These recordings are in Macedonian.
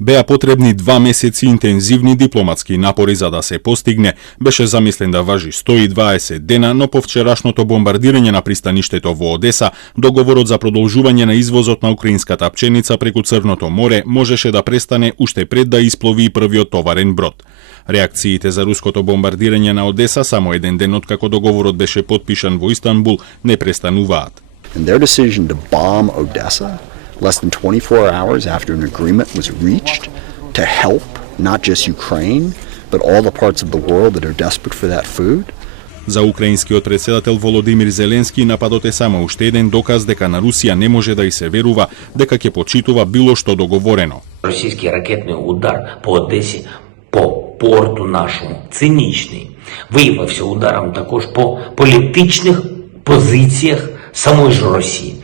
Беа потребни 2 месеци интензивни дипломатски напори за да се постигне. Беше замислен да важи 120 дена, но по вчерашното бомбардирање на пристаништето во Одеса, договорот за продолжување на извозот на украинската пченица преку Црното море можеше да престане уште пред да исплови првиот товарен брод. Реакциите за руското бомбардирање на Одеса само еден ден откако договорот беше подпишан во Истанбул не престануваат. And their decision to bomb Odessa less than 24 hours after an agreement was reached to help not just Ukraine, but all the parts of the world that are desperate for that food. За украинскиот претседател Володимир Зеленски нападот е само уште еден доказ дека на Русија не може да и се верува дека ќе почитува било што договорено. Російський ракетний удар по Одесі, по порту нашому, цинічний, виявився ударом також по політичних позиціях самої ж Росії.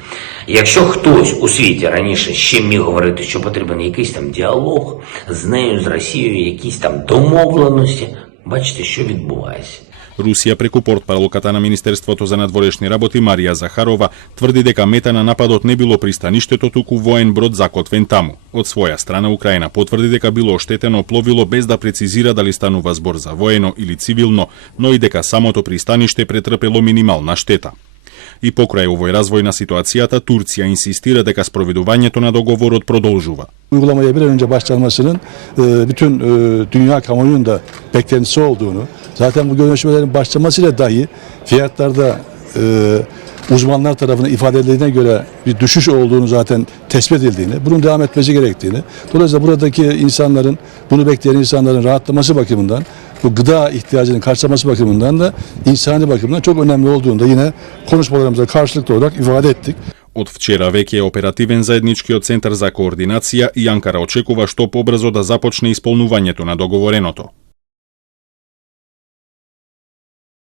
Якщо хтось у світі раніше ще міг говорити, що потрібен якийсь там діалог з нею, з Росією, якісь там домовленості, бачите, що відбувається. Русија преку портпаролката на Министерството за надворешни работи Марија Захарова тврди дека мета на нападот не било пристаништето, туку воен брод закотвен таму. Од своја страна Украина потврди дека било оштетено пловило без да прецизира дали станува збор за воено или цивилно, но и дека самото пристаниште претрпело минимална штета. И покрај овој развој на ситуацијата, Турција инсистира дека спроведувањето на договорот продолжува. Uygulamaya bir an önce başlanmasının bütün dünya kamuoyunun da beklentisi olduğunu, zaten bu görüşmelerin başlamasıyla dahi fiyatlarda uzmanlar tarafından ifade edildiğine göre bir düşüş olduğunu zaten tespit edildiğini, bunun devam etmesi gerektiğini, dolayısıyla buradaki insanların, bunu bekleyen insanların rahatlaması bakımından, bu gıda ihtiyacının karşılaması bakımından da insani bakımdan çok önemli olduğunu da yine konuşmalarımızda karşılıklı olarak ifade ettik. Од вчера веќе е оперативен заедничкиот центар за координација и Анкара очекува што побрзо да започне исполнувањето на договореното.